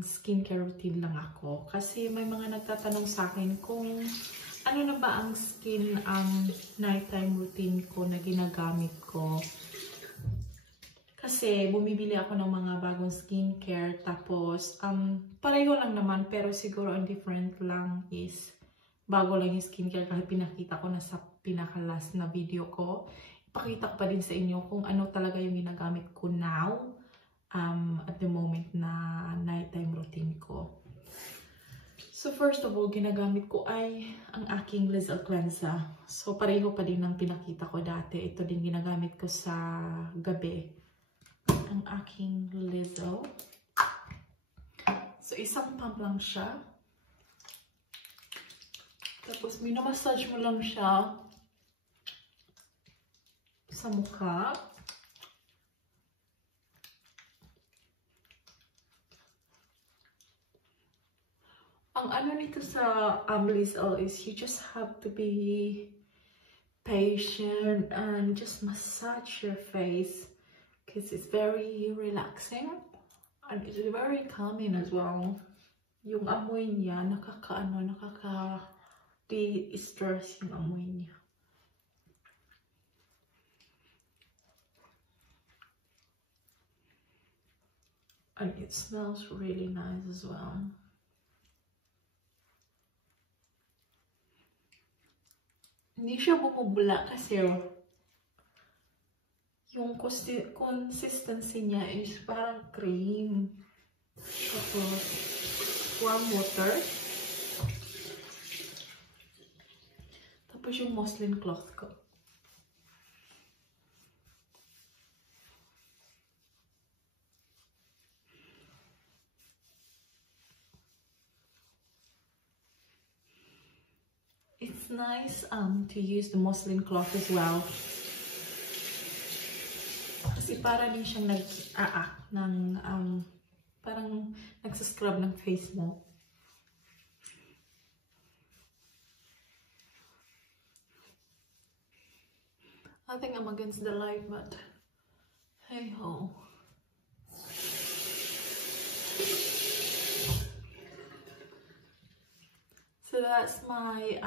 skincare routine lang ako. Kasi may mga nagtatanong sa akin kung ano na ba ang nighttime routine ko na ginagamit ko. Kasi bumibili ako ng mga bagong skincare. Tapos, pareho lang naman. Pero siguro ang different lang is bago lang yung skincare kahit pinakita ko na sa pinaka-last na video ko. Ipakita ko pa din sa inyo kung ano talaga yung ginagamit ko now. At the moment na nighttime routine ko. So first of all, ginagamit ko ay ang aking Lizel Cleanser. So pareho pa din ng pinakita ko dati. Ito din ginagamit ko sa gabi. Ang aking Lizel. So isang pump lang siya. Tapos minamassage mo lang siya sa mukha. Ang ano nito sa Lizel is you just have to be patient and just massage your face because it's very relaxing and it's very calming as well. Yung amoy niya, nakaka-de-stress yung amoy niya. And it smells really nice as well. Hindi siya bumubula kasi yung consistency niya is parang cream. Tapos warm water. Tapos yung muslin cloth ko. It's nice to use the muslin cloth as well. Kasi para din siyang parang nagsascrub ng face mo. I think I'm against the light, but hey ho. So that's my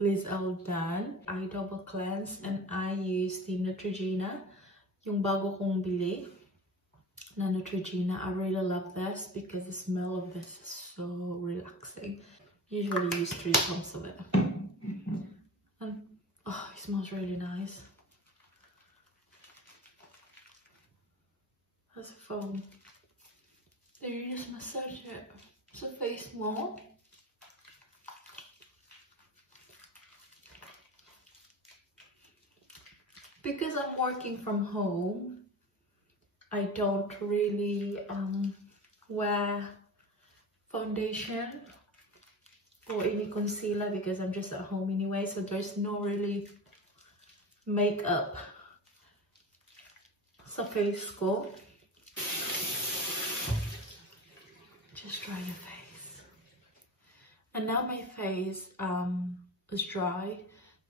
Lizel done. I double cleanse and I use the Neutrogena, yung bago kong bili na Neutrogena. I really love this because the smell of this is so relaxing. Usually use 3 pumps of it. And oh, it smells really nice. Has a foam. Then you just massage it sa face mo. Because I'm working from home, I don't really wear foundation or any concealer because I'm just at home anyway, so there's no really makeup sa face ko. Just dry your face. And now my face is dry,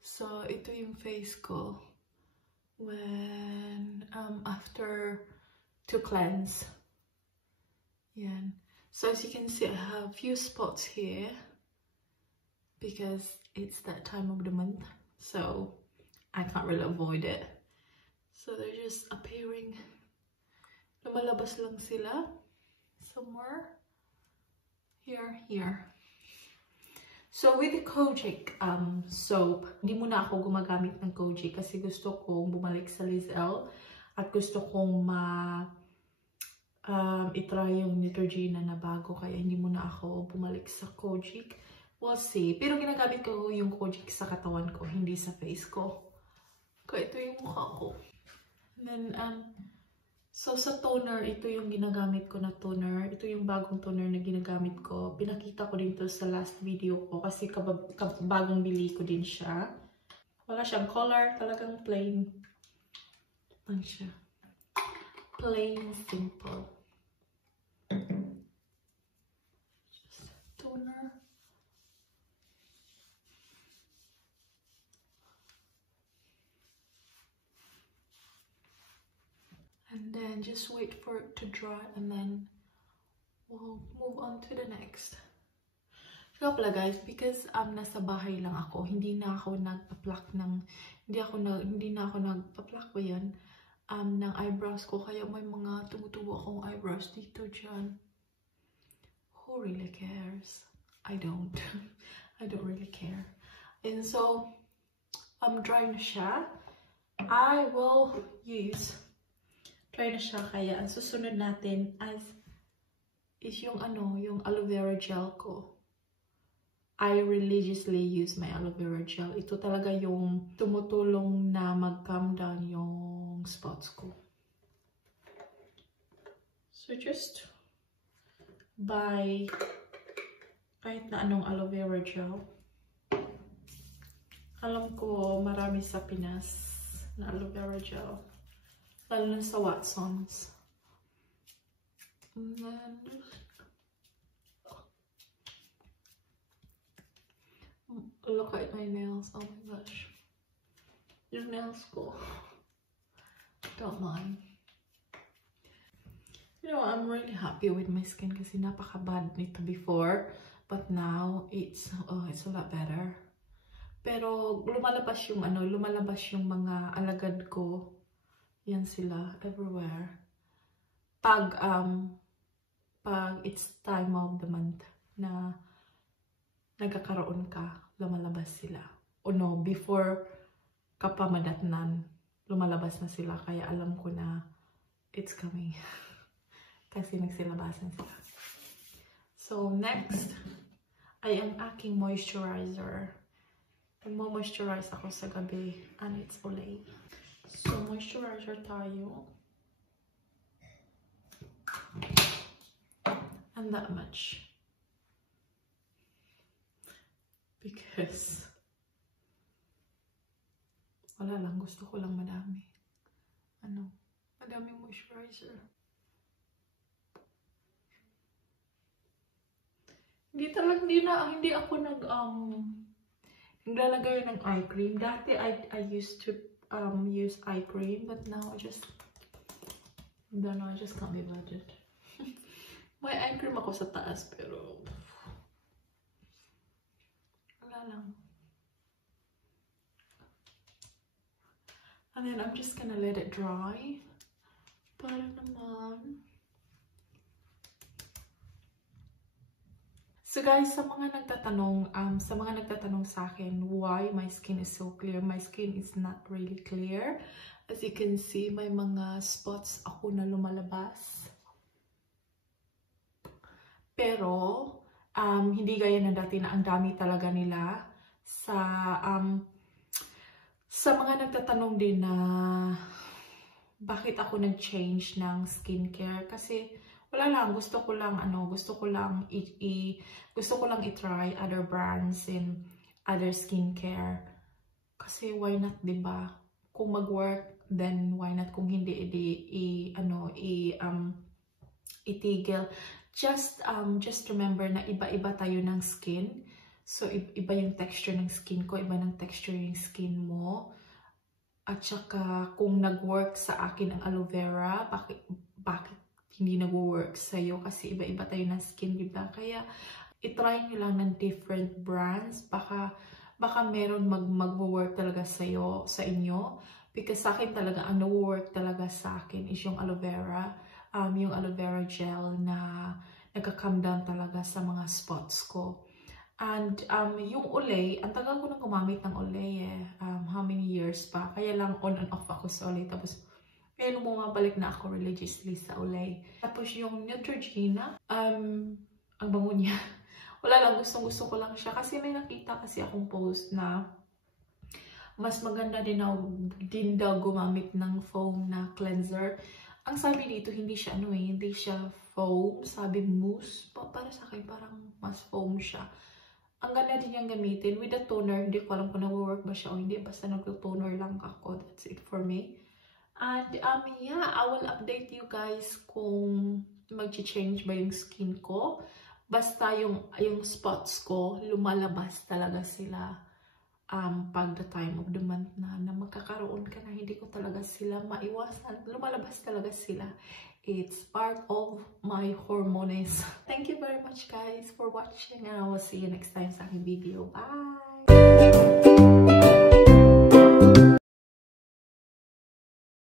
so ito yung face ko when after to cleanse. Yan. So as you can see, I have a few spots here because it's that time of the month, so I can't really avoid it. So they're just appearing. Lumalabas lang sila somewhere here. So with the Kojic soap, hindi muna ako gumagamit ng Kojic kasi gusto kong bumalik sa Lizel at gusto kong itry yung Neutrogena na bago, kaya hindi muna ako bumalik sa Kojic. We'll see. Pero ginagamit ko yung Kojic sa katawan ko, hindi sa face ko. Kaya ito yung mukha ko. And then, so sa toner, ito yung ginagamit ko na toner. Ito yung bagong toner na ginagamit ko. Pinakita ko din to sa last video ko kasi bagong bili ko din siya. Wala siyang color, talagang plain. Lang siya. Plain, simple. Just toner. And then just wait for it to dry and then we'll move on to the next. So pala guys, because nasa bahay lang ako, hindi na ako nagpa-pluck ng nagpa-pluck ba yan ng eyebrows ko, kaya may mga tumutubo akong eyebrows dito dyan. Who really cares? I don't. I don't really care. And so dry na siya. I will use dry na siya, kaya ang susunod natin is yung yung aloe vera gel ko. I religiously use my aloe vera gel. Ito talaga yung tumutulong na mag-calm down yung spots ko. So just buy kahit na anong aloe vera gel. Alam ko marami sa Pinas na aloe vera gel. Lalo na sa Watsons. And then look at my nails. Oh my gosh. Yung nails ko. Don't mind. You know, I'm really happy with my skin kasi napaka-bad nito before. But now, it's a lot better. Pero lumalabas yung mga alagad ko. Yan sila everywhere. Pag it's time of the month na nagkakaroon ka, lumalabas sila. O no, before ka pa madatnan, lumalabas na sila. Kaya alam ko na it's coming. Kasi nagsilabasan sila. So, next ay ang aking moisturizer. Nagmo-moisturize ako sa gabi. And it's Olay. So, moisturizer tayo. And that much. Because wala lang, gusto ko lang madami. Madaming moisturizer. Hindi ako naglalagay ng eye cream. Dati I used to use eye cream, but now I just can't be bothered. May eye cream ako sa taas, pero lang. And then I'm just gonna let it dry. Para naman. So guys, sa mga nagtatanong sa akin why my skin is so clear, my skin is not really clear. As you can see, may mga spots ako na lumalabas. Pero hindi gaya na dati na ang dami talaga nila. Sa mga nagtatanong din na bakit ako nag-change ng skincare, kasi wala lang, gusto ko lang i-try other brands and other skincare. Kasi why not, 'di ba? Kung mag-work, then why not? Kung hindi, itigil. Just remember na iba-iba tayo ng skin. So, iba yung texture ng skin ko, iba ng texture yung skin mo. At saka, kung nag-work sa akin ang aloe vera, bakit hindi nag-work sa'yo? Kasi iba-iba tayo ng skin, diba? Kaya, itry nyo lang ng different brands. Baka meron mag-work talaga sa'yo, sa inyo. Because sa akin talaga, ang nag-work talaga sa akin is yung aloe vera. Yung aloe vera gel na nagka-calm down talaga sa mga spots ko. And yung Olay, ang tagal ko na gumamit ng Olay how many years pa. Kaya lang on and off ako sa Olay. Tapos, kaya nung bumabalik na ako religiously sa Olay. Tapos yung Neutrogena, ang bango niya. Wala lang, gustong-gusto ko lang siya. Kasi may nakita kasi akong post na mas maganda din daw gumamit ng foam na cleanser. Ang sabi dito, hindi siya hindi siya foam, sabi mousse. Para sa akin, parang mas foam siya. Ang ganda din niyang gamitin. With the toner, hindi ko alam kung nag-work ba siya o hindi. Basta nag-toner lang ako. That's it for me. And yeah, I will update you guys kung mag-change ba yung skin ko. Basta yung spots ko, lumalabas talaga sila. Pag the time of the month na magkakaroon ka na, hindi ko talaga sila maiwasan. Lumalabas talaga sila. It's part of my hormones. Thank you very much guys for watching and I will see you next time sa aking video. Bye!